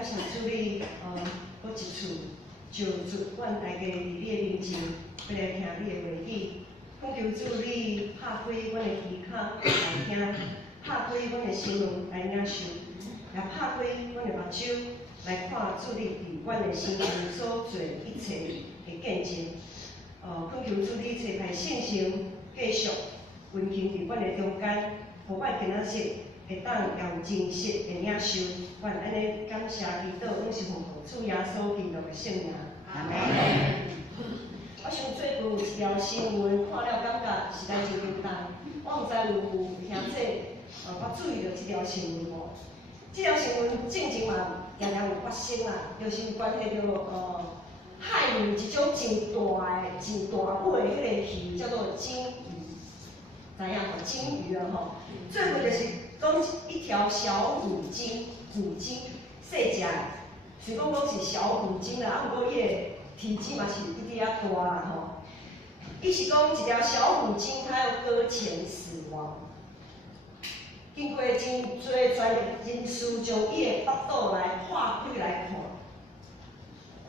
感谢主理，搁一次就出阮大家伫你的面前，要来听你的话语。恳求主你拍开阮的耳孔来听，拍开阮的心门来领受，也拍开阮的目睭来看主你伫阮的心中所做一切的见证。恳求主你找派圣神继续运行伫阮的中间，互阮今仔日会当有真实的领受。阮安尼感谢祈祷，拢是奉主耶稣基督的圣名。阿门。我想最近有一条新闻，看了感觉实在真感动。我毋知有兄姐捌注意到这条新闻无？这条新闻正前嘛常常有发生啦，就是有关系到海里一种真大尾的迄个鱼叫做金鱼，知影无？金鱼啊吼，最近就是讲一条小虎鲸，细只的，虽讲是小虎鲸啦，不过伊的体积嘛是有点仔大啦吼。伊是讲一条小虎鲸，它要搁浅死亡。经过真侪专业人士将伊的腹肚来划开来看，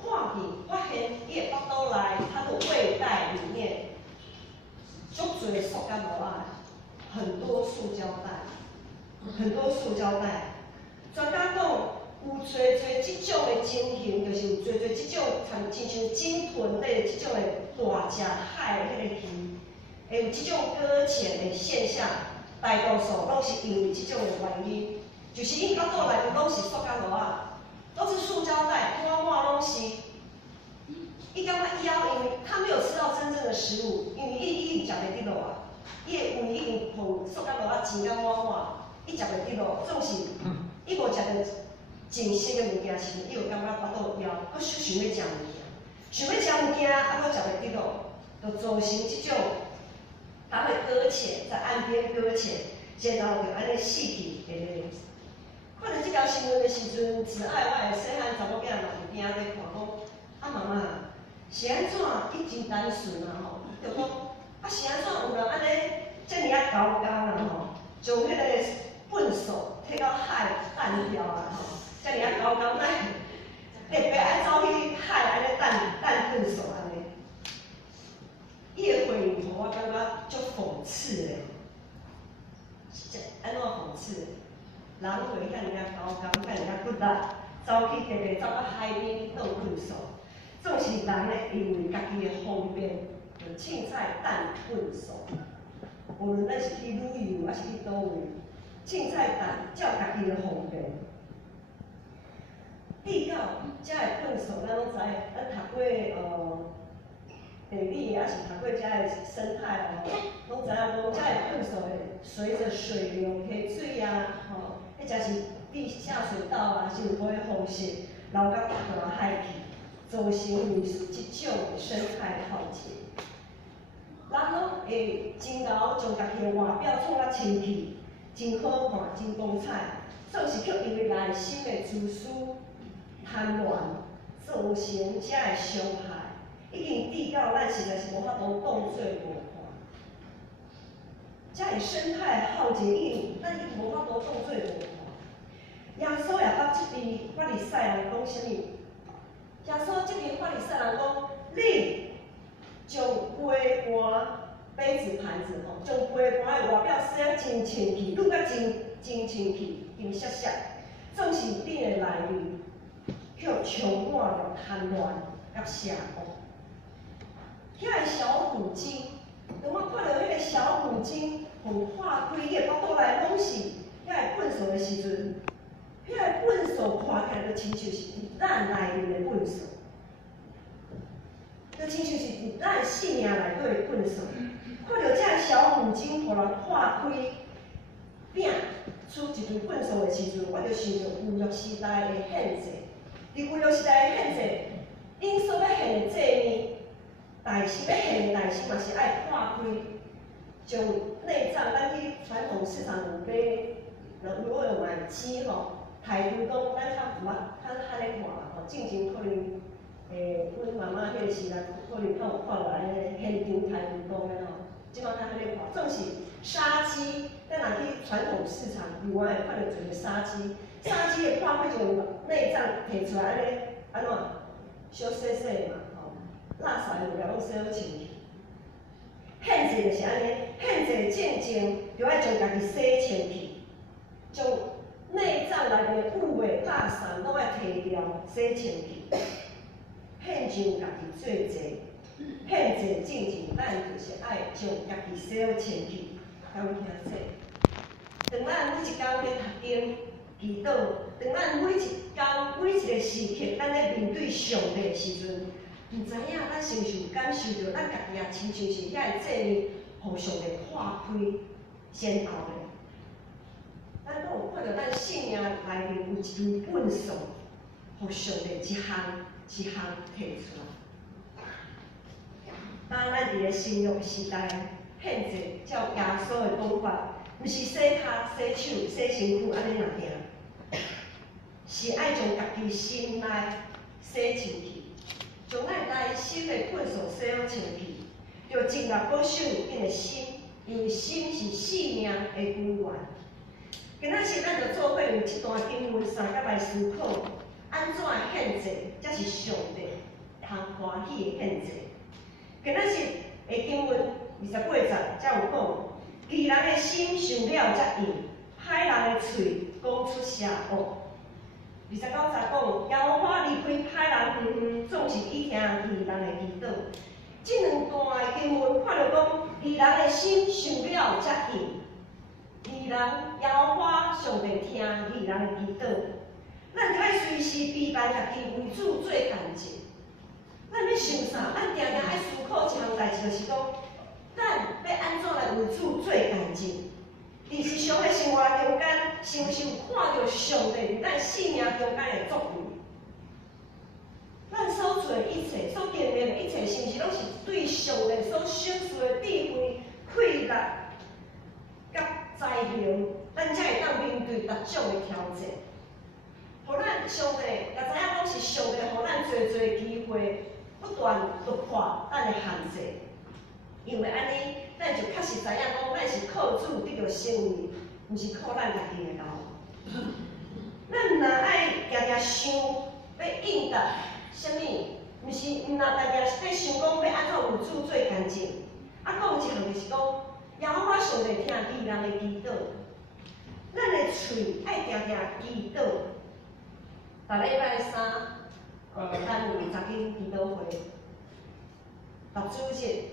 看见发现伊的腹肚内它的胃袋里面足侪塑胶膜啊，很多塑胶袋。专家讲有侪即种的情形，就是有侪即种亲像鲸豚类即种的大只海的迄个鱼，会有即种搁浅的现象。大多数拢是因为即种的原因，就是伊腹肚内面拢是塑胶膜啊，都是塑胶袋，满拢是。伊感觉以后，因为他没有吃到真正的食物，因为伊食袂得落啊，伊的胃已经互塑胶膜啊挤到满，伊食袂得落，总是伊无食到真实的物件时，伊就感觉腹肚枵，佫想要食物件，啊佫食袂得落，就造成即种。它会搁浅，在岸边搁浅，然后就安尼死去的咧。看到这条新闻的时阵，只爱我的细汉查某囝嘛伫边仔咧看，讲啊妈妈，是安怎？伊真单纯啊吼，就讲啊是安怎有人安尼遮尔啊高啦吼，将迄个粪扫摕到海弹掉啊吼，遮尔啊高，那特别爱走去海安尼弹粪扫安尼。伊的回应，互我感觉足讽刺的，安怎讽刺？人为遐尔啊高竿，遐尔啊骨力，走去特别走到海边去倒粪扫，总是人咧因为家己的方便，就凊彩等粪扫。无论咱是去旅游，还是去倒位，凊彩等照家己的方便。地到遮的粪扫，咱拢知，咱读过地理也是读过遮的生态啊，拢知影讲遮的粪扫会随着水流溪水啊，迄才是地下水道啊，是有无的方式流到大海去，造成类似即种的生态浩劫。人拢会真够将家己的外表创甲清气，真好看，真光彩，总是却因为内心的自私、贪婪，造成遮的伤害。已经低到咱实在是无法度当做无看，遮个生态浩劫，咱已经无法度当做无看。耶稣也捌即边法利赛人讲啥物？耶稣即边法利赛人讲，你将杯盘、杯子、盘子吼，将杯盘的外表洗啊真清气，愈甲真清气，金闪闪，总是你的内面却充满了贪婪甲邪恶。遐个小虎鲸，当我看到迄个小虎鲸，互划开伊个腹肚内拢是遐个粪扫的时阵，遐个粪扫看起来就亲像是伫咱内面的粪扫，就亲像是伫咱性命内底的粪扫。看到遮个小虎鲸互人划开，摒出一堆粪扫的时阵，我就想到旧约时代的献祭。伫旧约时代的献祭，因所要献的祭物。代是要献的代是嘛是爱划开，将内脏，咱去传统市场有买，如果有买鸡吼，台猪讲咱较毋捌，较罕咧看啦吼，进前可能阮妈妈迄个时代可能较有看到安尼现场台猪公的吼，即摆较安尼看，总是杀鸡。咱若去传统市场，另外会看到一个杀鸡，杀鸡的看，迄种内脏摕出来安尼，安怎小细细嘛，吼，垃圾物件拢洗好清去。现在就是安尼，现在进前就爱将家己洗清去，将内脏内面有诶垃圾拢爱摕掉，洗清去。现上家己做者，现在进前咱就是爱将家己洗好清去，敢有听说？当咱每一工咧读经、祈祷，当咱每一工每一个时刻，咱咧面对上帝的时阵，毋知影咱是毋是有感受到，咱家己也亲像是遐个正面，互上帝化开先后咧。咱都有看到咱生命内面有一根本数，互上帝一项一项摕出来。当咱伫个新约时代，现在照耶稣的讲法。毋是洗骹、洗手、洗身躯安尼若定，是爱将家己心内洗清去，将咱内心的粪扫洗好清去，着尽力保守恁的心，因为心是生命的根源。今仔日咱着做伙用即段经文三甲来思考，安怎献祭才是上帝通欢喜的献祭？今仔日的经文28节才有讲。义人的心想了才应，歹人的嘴讲出邪恶。29节讲，耶和华离开歹人总是去听义人的祈祷。这两段的经文看到讲，义人的心想了才应，义人耶和华上帝听义人的祈祷。咱就爱随时备办家己为主做干净。咱要想啥？咱定定爱思考一项代志，就是讲。咱要安怎来为主做干净？伫日常的生活中间，是毋是有看到上帝伫咱生命中间的作为？咱所做的一切、所经历的一切，是毋是拢是对上帝所赏赐的智慧、快乐、甲才能，咱才会当面对逐种的挑战？互咱上帝也知影讲是上帝，互咱侪侪机会，不断突破咱的限制。因为安尼，咱就确实知影讲，咱是靠主得到胜利，毋是靠咱家己的劳。咱若爱常常想要应答啥物，毋是毋若常常在想讲要安怎为主做干净。啊，讲一项就是讲，耶和华上帝听义人的祈祷，咱的喙爱常常祈祷。逐礼拜三，咱有10间祈祷会，逐主日。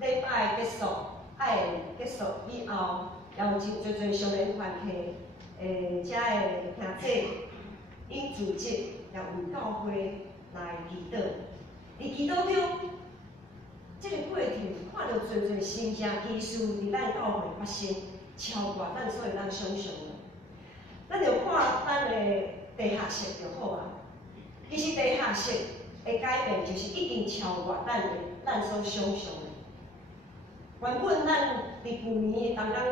礼拜结束，爱结束以后，也有真侪上联团体，遮的兄弟因组织也为教会来祈祷。伫祈祷中，这个过程看到侪侪神圣奇事伫咱教会发生，超过咱所有咱想象的。咱着看咱的地下室就好啊。其实地下室的改变，就是已经超过咱所想象的。原本咱伫去年当刚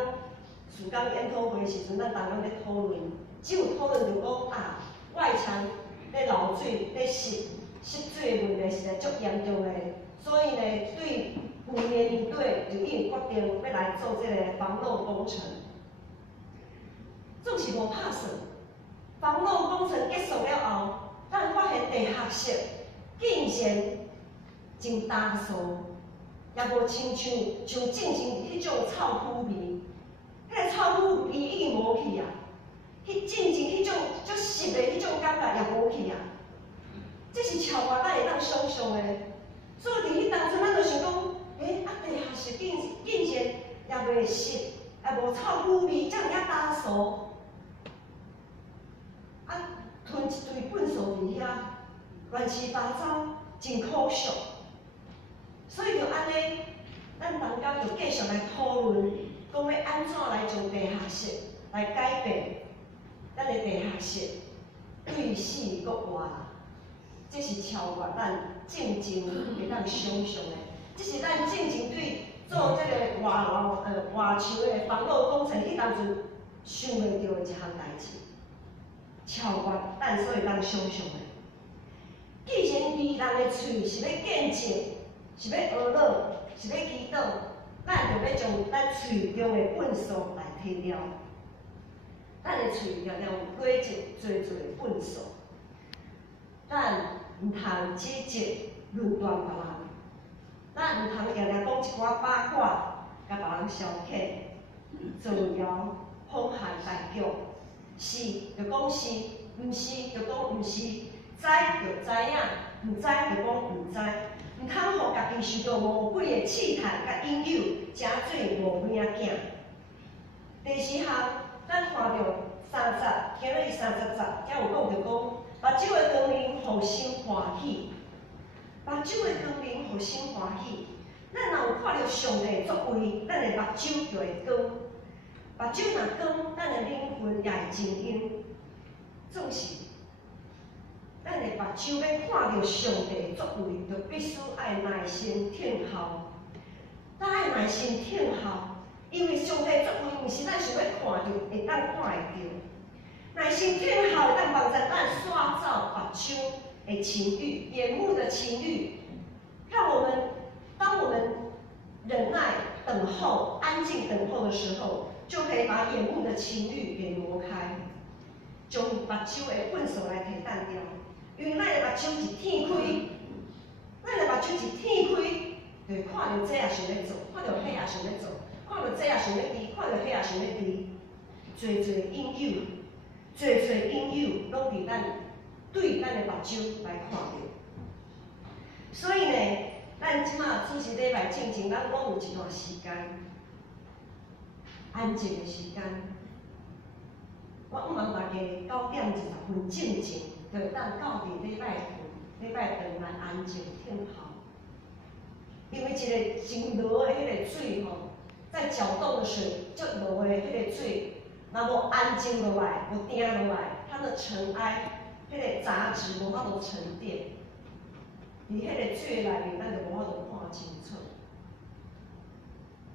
暑假研讨会时阵，咱当刚咧讨论，只有讨论着讲啊，外墙咧漏水、咧湿水问题实在足严重的，所以呢，对去年年底就已经决定要来做这个防漏工程。总是无拍算，防漏工程结束了后，咱发现地下室竟然真干燥。也无亲像正常迄种臭腐味，迄个臭腐味已经无去啊。正常迄种足湿的迄种感觉也无去啊。这是超过咱会当想象的。所以伫迄当阵，咱就想讲，地下室竟然也袂湿，也无臭腐味，才有遐干燥。囤一堆粪扫伫遐，乱七八糟，真可惜。所以就安尼，咱当家就继续来讨论，讲要安怎来将地下室来改变，咱的地下室对死搁活，这是超过咱正经会当想象的。这是咱正经对做这个外墙的防漏工程，迄当阵想袂到的一项代志，超过咱所会当想象的。既然义人的喙是要见证。是要学乐，是要祈祷，咱咱就要将咱喙中的粪扫来摕掉。咱的喙常常有过一侪粪扫，咱毋通指责论断别人，咱毋通常常讲一寡八卦，甲别人消遣、造谣、妨害大局。是就讲是，毋是就讲毋是，知就知影，毋知就讲毋知，毋通互家己受到魔鬼的试探甲引诱，真做无命仔囝。第四项，咱看到今日30节，才有讲到讲，目睭的光明，互心欢喜。目睭的光明，互心欢喜。咱若有看到上帝作为，咱的目睭就会光。目睭若光，咱的灵魂也会静音。总是，咱的目睭要看到上帝作为，就必须爱耐心听候。咱爱耐心听候，因为上帝作为，毋是咱想要看到会当看会到。耐心听候，会当帮助咱刷走目睭的情欲、眼目的情欲，让我们当我们忍耐、等候、安静等候的时候。就可以把眼目的情欲给挪开，将目睭的粪扫来摕淡掉。因为咱的目睭一天开，咱的目睭一天开，就会看到这也想要做，看到迄也想要做，看到这也想要治，看到迄也想要治，侪引诱，侪引诱，拢伫咱对咱的目睭来看到。所以呢，咱即马主持礼拜进前，咱讲有一段时间。安静的时间，我毋茫大家9点20分进前，就会当到伫礼拜堂来安静听候。因为一个真落的迄个水吼，在搅动的水，足落的迄个水，若无安静落来，无定落来，它的尘埃、迄个杂质无法度沉淀，伫迄个水内面，咱就无法度看清楚。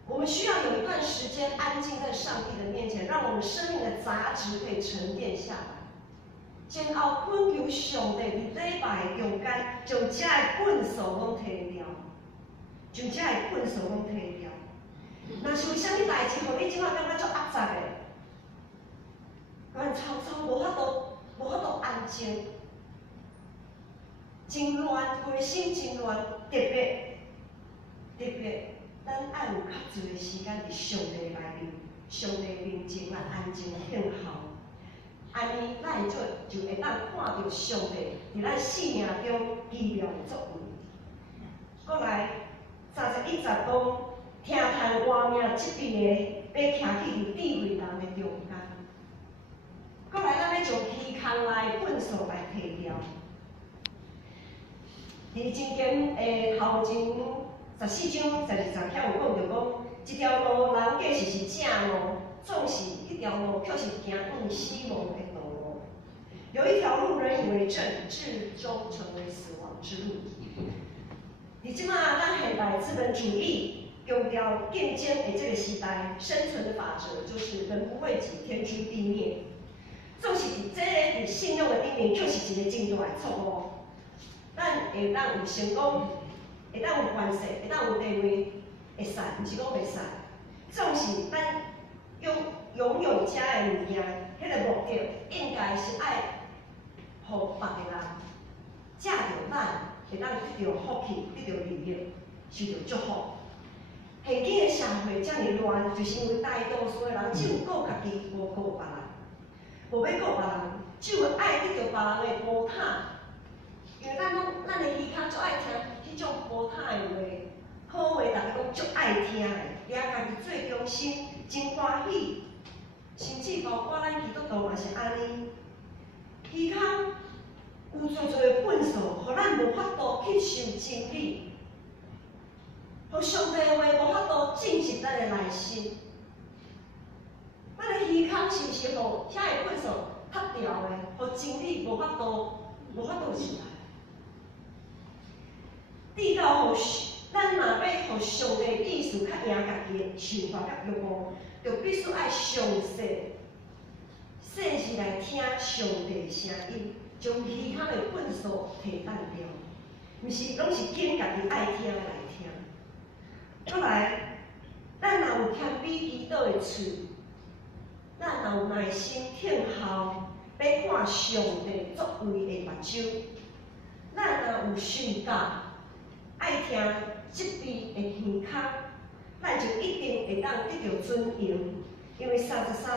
我们需要有一段时间安静在上帝的面前，让我们生命的杂质可以沉淀下来。然后恳求上帝伫礼拜的中间，将这个粪扫拢摕掉，将这个粪扫拢摕掉。若是有啥物代志，互你即马感觉足压杂的，乱糟糟，无法度安静，真乱，规身真乱，特别。咱爱有较侪的时间伫上帝内面，上帝面前来安静听候，安尼咱就会当看到上帝伫咱生命中奇妙的作为。过来31节讲，听叹活命这边的，要徛起伫智慧人的中间。过来，咱要从虚空来粪扫来摕掉。伫真经头前。14章12节遐有讲着讲，一条路人计是正路，总是一条路却是行往死亡的道路。有一条路人以为正，至终成为死亡之路。伫即马咱现代资本主义强调竞争的这个时代，生存的法则就是人不为己，天诛地灭。总是这个伫信用的顶面，却是一个真大的错误。咱会当有成功。会当有关系，会当有地位，会使，毋是讲袂使。总是咱拥有这个物件，迄个目的应该是爱，互别个人借着咱，会当得到福气，得到利益，受到祝福。现今的社会遮尔乱，就是因为大多数的人只有顾家己，无顾别人，无要顾别人，只有爱得到别人的波塔。因为咱的耳孔足爱听。迄种波塔的话，好话，大家拢足爱听的，掠家己最忠心，真欢喜。甚至包括咱基督徒也是安尼。耳孔有做的粪扫，互咱无法度吸收真理，互上帝的话无法度进入咱的内心。咱的耳孔是毋是互遐个粪扫踢掉的，互真理无法度入来？地道互咱若要互上帝意思较赢家己的想法甲欲望，就必须爱详细细来听上帝的声音，将耳孔的粪扫摕淡掉，毋是拢是拣家己爱听的来听。再来，咱若有谦卑祈祷的喙，咱若有耐心听候，要看上帝作为的目睭，咱若有受教，爱听即位的耳孔，咱就一定会当得到尊荣。因为33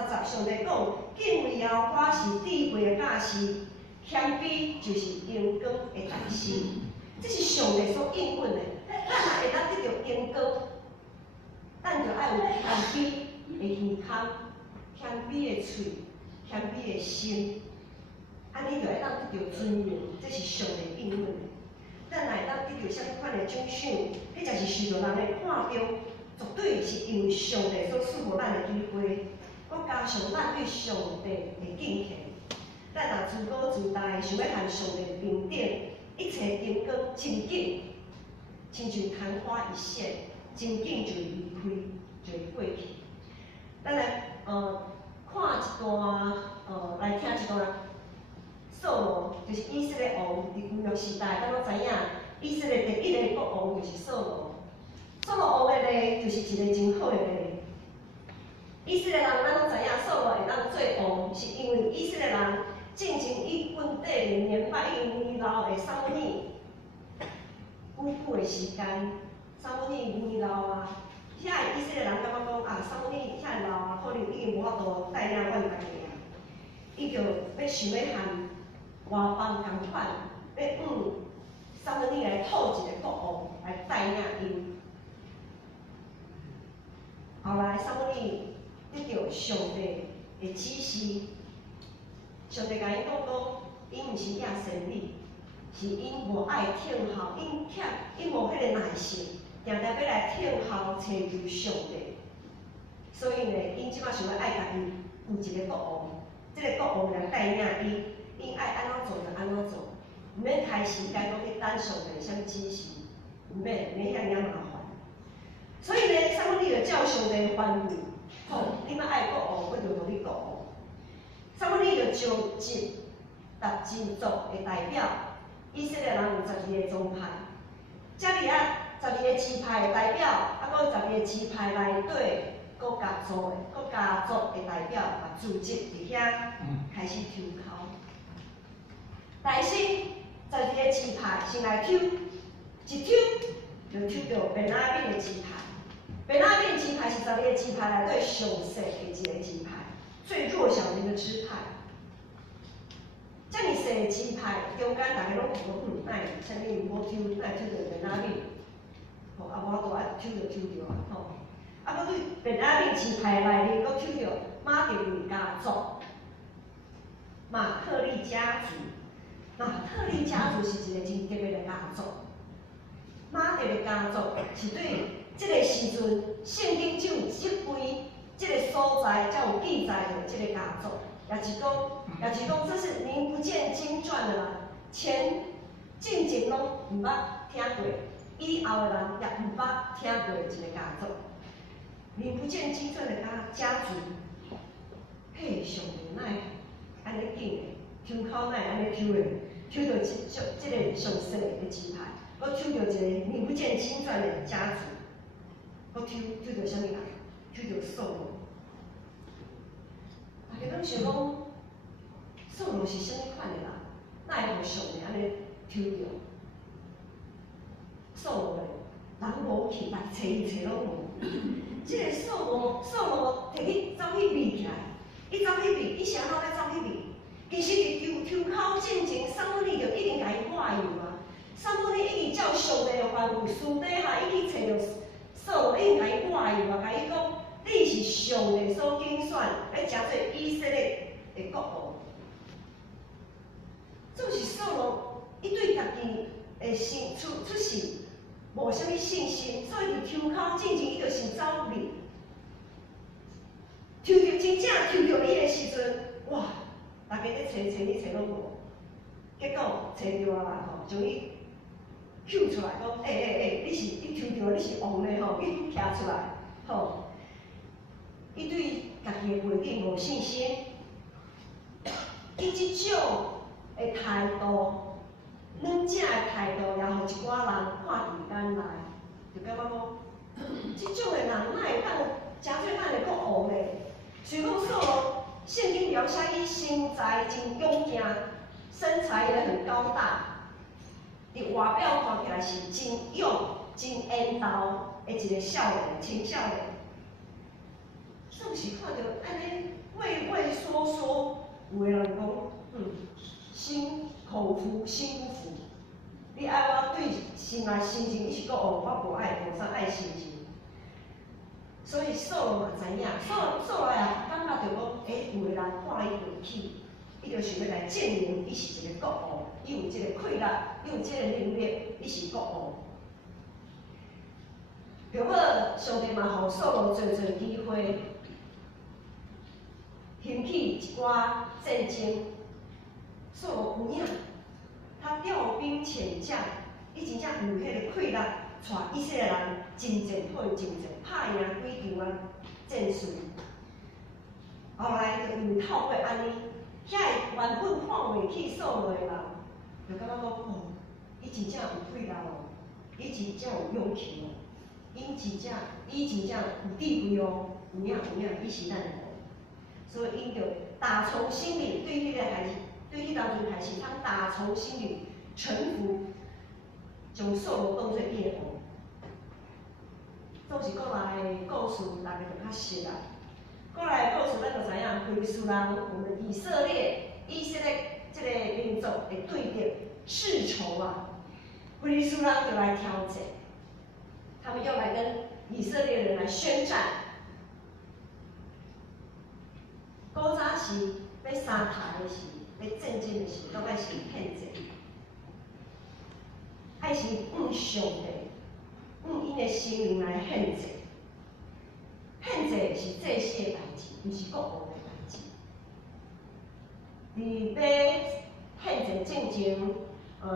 节上帝讲，敬畏耶和华是智慧的教示，谦卑就是阳光的代志。这是上帝所应允的。咱若会当得到阳光，咱就爱有谦卑的耳孔、谦卑的喙、谦卑的心，安尼就会当得到尊荣。这是上帝应允的。咱若会当得到啥物款的奖赏，迄才是受到人的看重。绝对是因为上帝所赐予咱的机会，搁加上咱对上帝的敬虔。咱若自高自大，想要和上帝平等，一切灯光真紧，亲像昙花一现，真紧就离开，就会过去。咱来看一段来听一段扫罗，就是以色列王伫旧约时代，咱拢知影，以色列第一个国王就是扫罗。扫罗王的例就是一个真好的例。以色列人咱拢知影，扫罗会当做王，是因为以色列人进前伊本地连拜伊年老的撒母耳，久久的时间，撒母耳年老啊，遐个以色列人感觉讲啊，撒母耳遐老啊，可能已经无法度带领阮大家啊，伊就要想要和外邦共款，要撒母耳来讨一个国王来带领因。后来，撒母耳得到上帝的指示，上帝甲因讲因毋是亚神理，是因无爱听候，因无迄个耐性，定定要来听候寻求上帝。所以呢，因即摆想要爱家己有一个国王，这个国王来带领因爱安怎做就安怎做，毋免开时间讲去等上帝啥物指示，毋免遐尔麻烦。所以呢，撒母耳就照上帝的吩咐，好，你若爱国王，我就互你国王。撒母耳就召集12族的代表，以色列人有12个宗派，遮尔啊12个支派的代表，搁有12个支派内底各家族的代表也组织伫遐开始抽考。但是12个支派先来抽，一抽就抽到便雅悯的支派。便雅悯支派是12个支派内底上细的一个支派，最弱小的一个支派。遮尔细的支派，中间大家拢讲哪会啥物无抽，哪会抽到便雅悯？吼，啊无法度啊抽着啊，吼。啊，搁对便雅悯支派内面，搁抽着马德里家族、马特利家族。马特利家族是一个真特别的家族。马德里家族是对这个时阵，圣经只有即个所在才有记载的这个家族，也是讲这是名不见经传的人，进前拢毋捌听过，以后的人也毋捌听过的一个家族，名不见经传的家族，嘿，上帝哪会安尼紧的？抽考哪会安尼抽的？抽到这个上细的支派，搁抽到一个名不见经传的家族。我抽到啥物人？抽到扫罗。大家拢想讲，扫罗是啥物款的人？哪会互上帝安尼抽到？扫罗嘞，人无去，来找伊找拢无。即个扫罗摕去走去秘起来，伊走去秘，伊啥人要走去秘？其实伫抽考进前，撒母耳就已经甲伊挂油啊。撒母耳已经照上帝的吩咐，私底下已经找着。扫罗已经甲伊挂油啊，甲伊讲，你是上帝所拣选，来成做以色列的国王。这是扫罗，伊对家己的出世无啥物信心，所以伫抽考进前，伊就先走离。抽到真正抽到伊的时阵，哇！大家咧找你找拢无，结果找着啊啦吼，将伊揪出来讲，你抽到你是王咧吼，你徛出来吼。伊对家己的背景无信心，伊即种的态度，软正的态度，也互一寡人看伫眼内，就感觉讲，即种的人哪会当真做咱会阁学咧？虽讲说圣经描写伊身材真勇健，身材也很高大，伫外表看起来是真勇、真缘投的一个少年、青少年。总是看到安尼畏畏缩缩，有的人讲，心口服心不服。你爱我对心内心情，你是阁学，我无爱，无啥爱心情。所以扫罗嘛知影，扫罗也感觉着讲，有个人看伊过去，伊就想要来证明伊是一个国王，伊有即个气力，伊有即个能力，伊是国王。就好，上帝嘛，互扫罗侪机会，兴起一寡战争。扫罗有影，他调兵遣将，伊真正有迄个气力，带以色列人征战好阵战，拍赢几场啊战事。后来就因为透过安尼，遐原本看袂起扫罗的人，就感觉讲，伊真正有气力哦，伊真正有勇气哦，伊真正有地位哦，有影，伊是咱的王。所以因就打从心里对迄个孩子，对迄当阵孩子，他打从心里臣服，将扫罗当作伊的王。总是过来的故事，大家就较熟啦。过来的故事，咱就知影，非利士人，我们以色列这个民族会对着世仇啊，非利士人就来挑战，他们要来跟以色列人来宣战。古早时要三台的时，要战争的时，都爱是献祭，爱是上帝。因的生命来献祭，献祭是祭司的代志，毋是国王的代志。伫要献祭进前，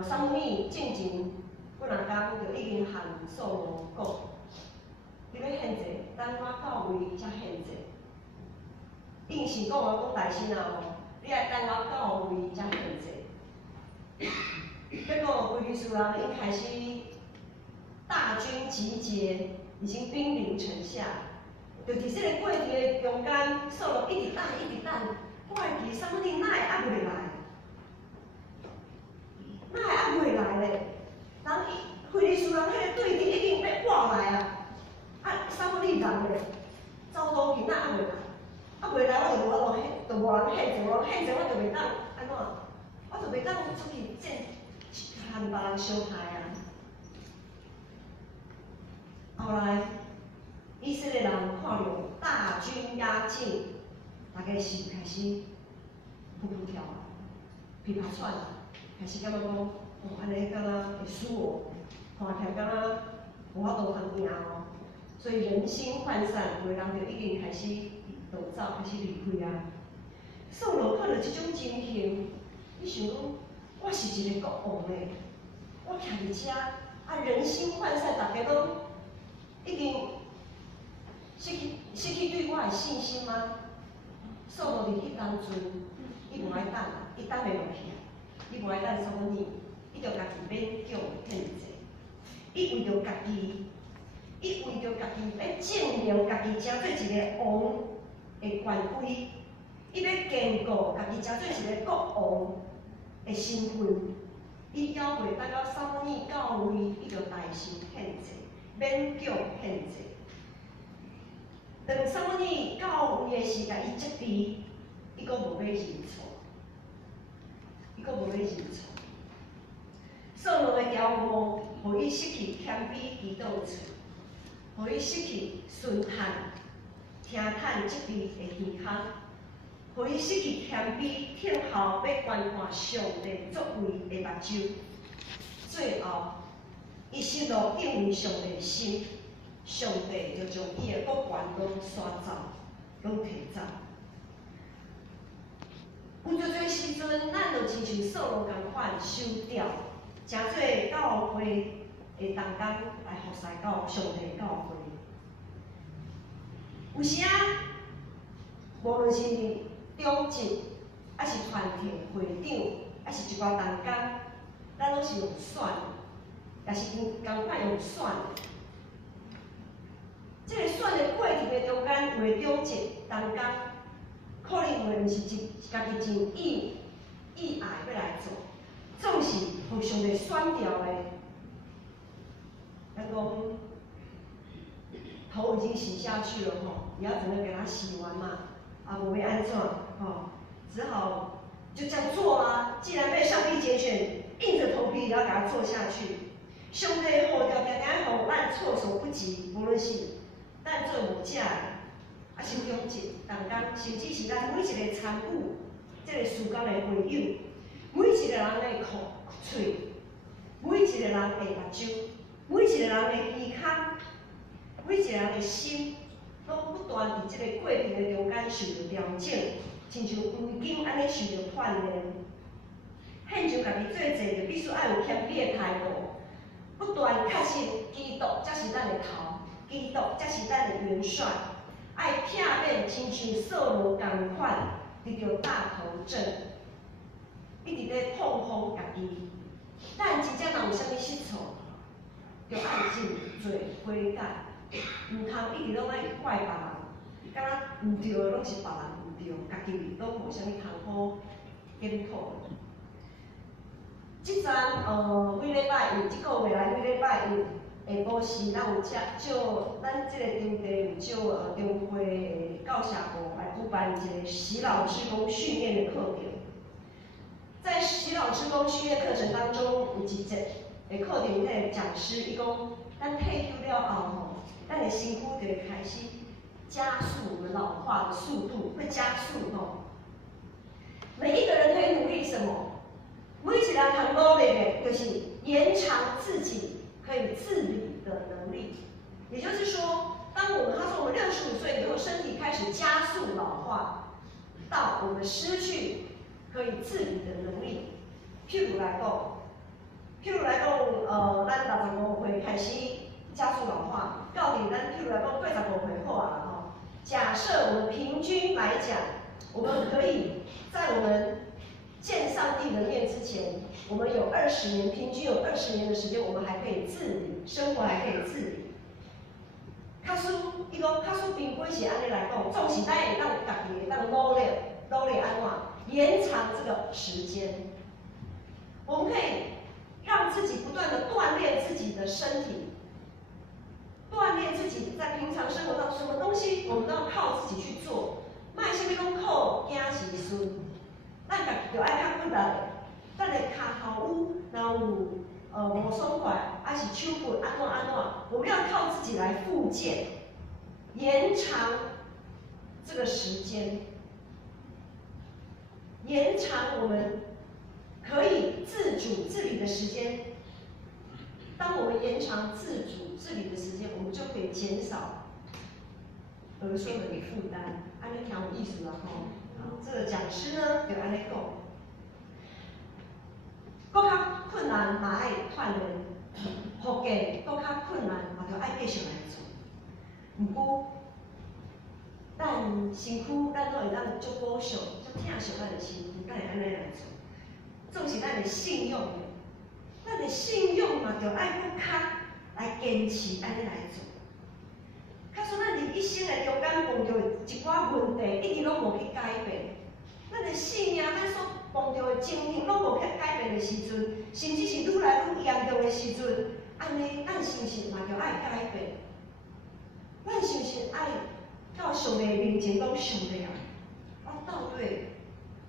撒母耳进前，不两工就已经喊扫罗讲，你要献祭，等我到位才献祭。硬是讲大声啊吼，你爱等我到位才献祭。结果非利士人因开始。大军集结，已经兵临城下。就伫这个过程的中间，扫罗一直等，我会记撒母耳哪会还袂来？哪会还袂来咧？人非利士人迄个对敌已经要过来啊！撒母耳人咧，走路去哪还袂来？袂来我就无人献祭，我就袂当安怎？我就袂当出去和别人相害啊！后来，以色列人看到大军压境，大家是开始扑扑跳啊，噼啪喘啊，开始感觉讲，安尼敢若会输哦，看起来敢若无法度通赢哦。所以人心涣散，有的人就已经开始逃走，开始离开啊。扫罗看到这种情形，你想讲，我是一个国王嘞，我徛伫遮，人心涣散，大家都。已经失去对我的信心吗？扫罗伫迄当阵，伊无爱等，伊等袂落去啊！伊无爱等撒母耳，伊就家己免叫献祭。伊为着家己要证明家己真做一个王的权威，伊要坚固家己真做一个国王的身份。伊还袂等到撒母耳到位，伊就大声献祭。免叫献祭。当撒母耳到位的时，甲伊责备，伊阁无要认错，扫罗的条目，互伊失去谦卑祈祷的嘴，互伊失去顺叹、听叹责备的耳孔，互伊失去谦卑听候要观看上帝作为的目睭，最后。伊失落敬畏上帝的心，上帝就将伊的国权拢刷走，拢摕走。有足侪时阵，咱就亲像扫罗共款收掉，诚侪教会的同工来服侍到上帝的教会。有时啊，无论是中职，还是团体会长，还是一寡同工，咱拢是用选。也是共款用选，这个选的过程的中间，有的中间当中，可能会毋是家己真意爱要来做，总是互相的选调的。咱讲头已经洗下去了吼，也要整个给它洗完嘛，啊，无要安怎吼，只好就这样做啊。既然被上帝拣选，硬着头皮也要给它做下去。上帝护着常常互咱措手不及，无论是咱做无食的，啊是中职、同工，甚至是咱每一个参与这个事工的会友，每一个人的嘴，每一个人的目睭，每一个人的耳孔，每一个人的心，拢不断伫这个过程的中间受到调整，亲像黄金安尼受到锻炼。献上家己做者，就必须要有谦卑的态度，不断确信基督才是咱的头，基督才是咱的元帅，爱拼命亲像扫罗同款，得到大头阵，一直咧碰碰家己。咱真正若有啥物失错，就爱认罪悔改，毋通一直拢爱怪别人，敢若毋对的拢是别人毋对，家己拢无啥物通好检讨。即站每礼拜有即个月来每礼拜有下晡时，咱有招咱即个场地有招中会的教社部来举办一个洗脑志工训练的课程。在洗脑志工训练课程当中，有一节的课程，迄个讲师伊讲，咱退休了后吼，咱的身躯就会开始加速我们老化的速度，会加速吼。每一个人可以努力什么？每一个人通努力的，就是延长自己可以自理的能力。也就是说，他说我们65岁以后，身体开始加速老化，到我们失去可以自理的能力。譬如来讲，咱65岁开始加速老化，到底咱譬如来讲85岁后啊，吼，假设我们平均来讲，我们可以在我们见上帝的面之前，我们有20年，平均有20年的时间，我们还可以自理，生活还可以自理。伊讲较输平均是安尼来讲，总是咱会当家己会当努力安怎延长这个时间。我们可以让自己不断的锻炼自己的身体，锻炼自己在平常生活当中什么东西，我们都要靠自己去做，卖啥物讲靠囝儿孙。咱家己就爱较骨力的，咱的骹头乌，然后无爽快，还是手骨安怎，我们要靠自己来复健，延长这个时间，延长我们可以自主自理的时间。当我们延长自主自理的时间，我们就可以减少儿孙们的负担。安尼听有意思啦吼。这个讲师呢，就安尼讲，搁较困难嘛爱锻炼，复健搁较困难嘛就爱继续来做。毋过，咱身躯咱都会当足保守、足疼惜咱的身躯，咱会安尼来做。总是咱的信用的，咱的信用嘛就爱搁较来坚持安尼来做。假说咱伫一生的中间碰到一寡问题，一直拢无去改变，咱的性命，咱所碰到的情形拢无去改变的时阵，甚至是愈来愈严重的时阵，安尼咱是毋是嘛着爱改变？咱是毋是爱到上帝面前讲上帝啊？我到底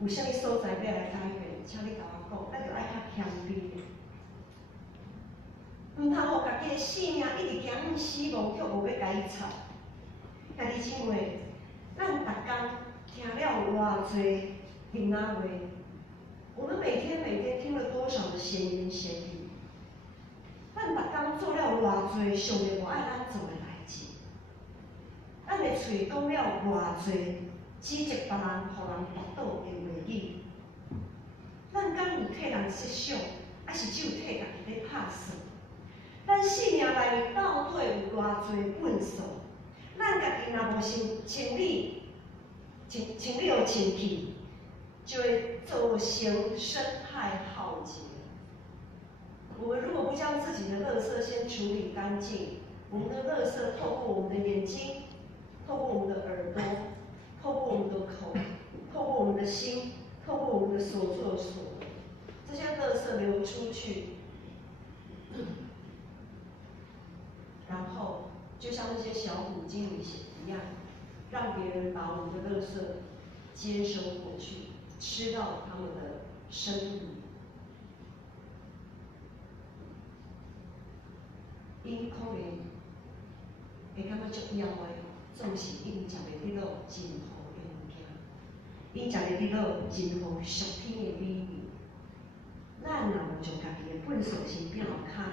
有啥物所在要来改变？请你甲我讲，咱着爱较谦卑。毋通互家己的性命一直行向死亡，却无要甲伊插。家己亲话，咱逐工听了有偌侪囡仔话，我们每天听了多少的闲言闲语？咱逐工做了偌侪上帝无爱咱做的代志？咱的嘴讲了偌侪指责别人、互人跌倒的话语？咱敢有替人设想，还是只有替家己咧拍算？咱生命内面到底有偌侪粪扫？咱家己若无清理互清气，就会造成生态浩劫。我们如果不将自己的垃圾先处理干净，我们的垃圾透过我们的眼睛，透过我们的耳朵，透过我们的口，透过我们的心，透过我们的所作所为，这些垃圾流出去，然后就像那些小虎鲸一样，让别人把我们的垃圾接收过去，吃到他们的身体。因可能会感觉足枵的，总是因食袂得到真好的物件，因食袂得到真好属天的美味。咱若无将家己的粪扫先变好康，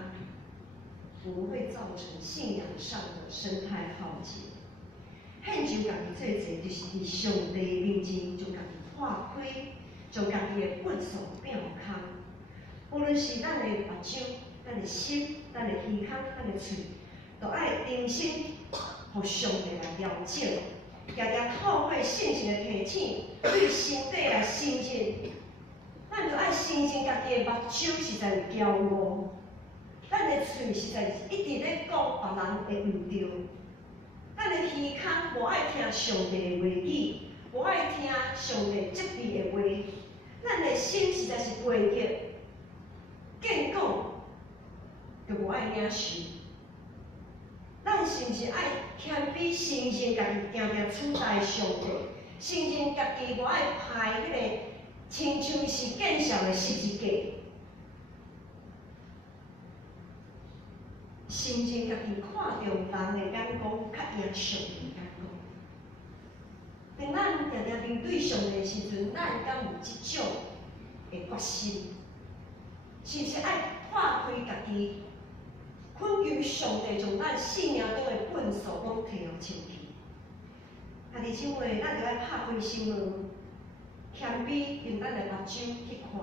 我们会造成信仰上的生态浩劫。献上家己做者，就是伫上帝面前将家己化开，将家己的粪扫变好康。无论是咱的目睭、咱的心、咱的耳孔、咱的嘴，都爱定心，互上帝来调整，常常透过圣经的提醒，对身体来新陈。咱就爱新陈家己的目睭实在有骄傲，咱的嘴实在是一直咧讲别人会毋对，咱的耳孔无爱听上帝的话语，无爱听上帝责备的话，咱的心实在是袂记。见讲，就无爱领受。咱是毋是爱谦卑、承认家己定定处在上帝，承认家己无爱排迄个亲像是见效的十字架，承认家己看重人的眼光较赢上帝的眼光。当咱常常面对上帝的时阵，咱敢有即种的决心？是毋是爱化开家己，恳求上帝将咱生命中的粪扫拢摕互清去？啊，弟兄妹，咱着爱拍开心门，谦卑用咱的目睭去看，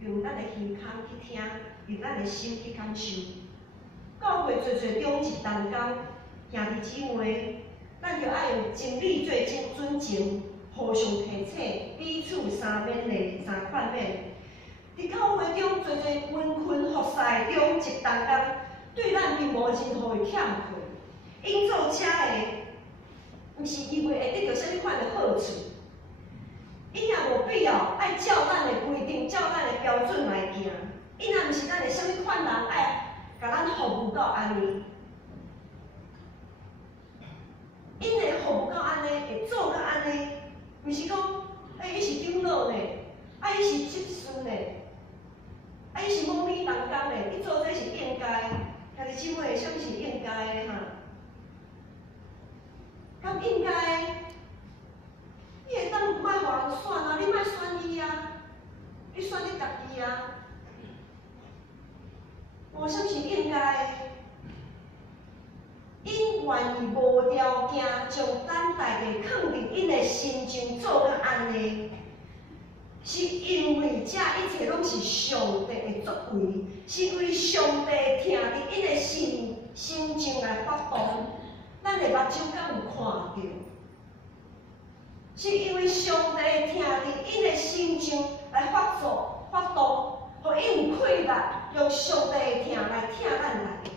用咱的耳孔去听，用咱的心去感受。教会做中一当工，兄弟姊妹，咱着爱用真理做准绳，互相提醒，彼此三勉励、三劝勉。伫教会中做温困服侍中一当工，对咱并无任何的欠亏。因做遮的，毋是因为会得到啥物款的好处，伊也无必要爱照咱的规定、照咱的标准来行。伊若毋是咱的啥物款人爱甲咱服务到安尼，因会服务到安尼，会做到安尼，毋是讲，伊是长老呢，伊是执事呢。伊是某咪当工的，伊做这是应该。兄弟姊妹，啥物是应该的哈？敢应该？你会当唔爱互人选啊？你莫选伊啊，你选你家己啊。无啥物是应该的。因愿意无条件将咱大家放伫因的心中，做到安尼。是因为这一切拢是上帝的作为，是因为上帝听伫因的心中来发动，咱的目睭敢有看到？是因为上帝听伫因的心中来发动，互伊有气力，用上帝的听来听咱大家。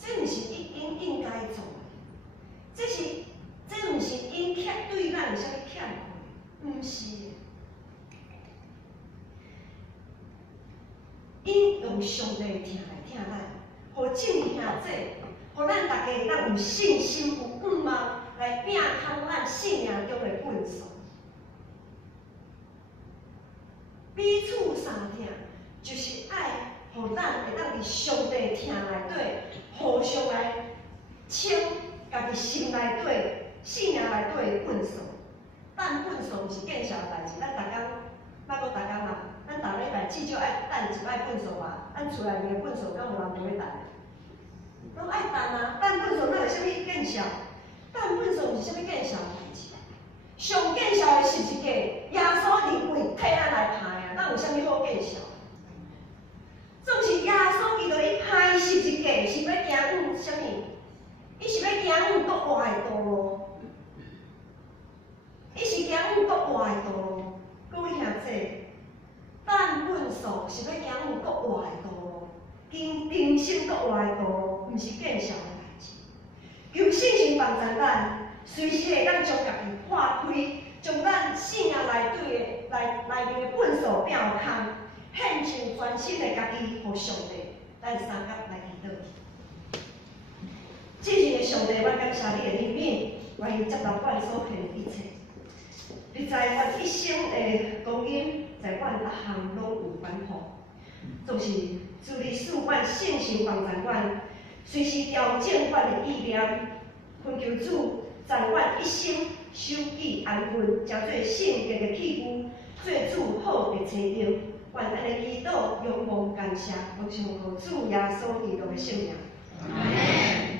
这毋是因应该做的，这毋是因对咱有啥物欠亏，毋是。因用上帝的听来听咱，互正兄姐，互咱大家咱有信心、有盼望来摒空咱生命中的粪扫。彼此相听，就是爱互咱会当伫上帝的听内底，互相来清家己心内底、生命内底的粪扫。但粪扫毋是见效的代志，咱逐工，莫讲逐工啦。咱逐礼拜至少爱等一摆粪扫吧，咱厝内面的粪扫敢有人袂要等？拢爱等啊！等粪扫哪有啥物见效？等粪扫毋是啥物见效的代志。上见效的十字架，耶稣认为替咱来拍啊，哪有啥物好见效？总是耶稣伊就伊拍十字架，是要行往啥物？伊是要行往国外的道路，伊是行往国外的道路。各位兄姐。等粪扫是要行往国外的道路，经定心国外的道路，毋是随时会当将家己破开，将咱生命内底面的粪扫摒有空，献上全新的家己，互上帝。咱三甲来祈祷。至仁的上帝，我感谢你的怜悯，愿意接纳阮所献的一切。你在阮一生的光阴，在阮各项拢有关乎。总是主你使阮圣心帮助阮，随时调整阮的意念，恳求主在阮一生守己安分，诚做圣洁的器具，做主好的青灯。愿安尼祈祷，仰望感谢，奉上主耶稣基督的圣名。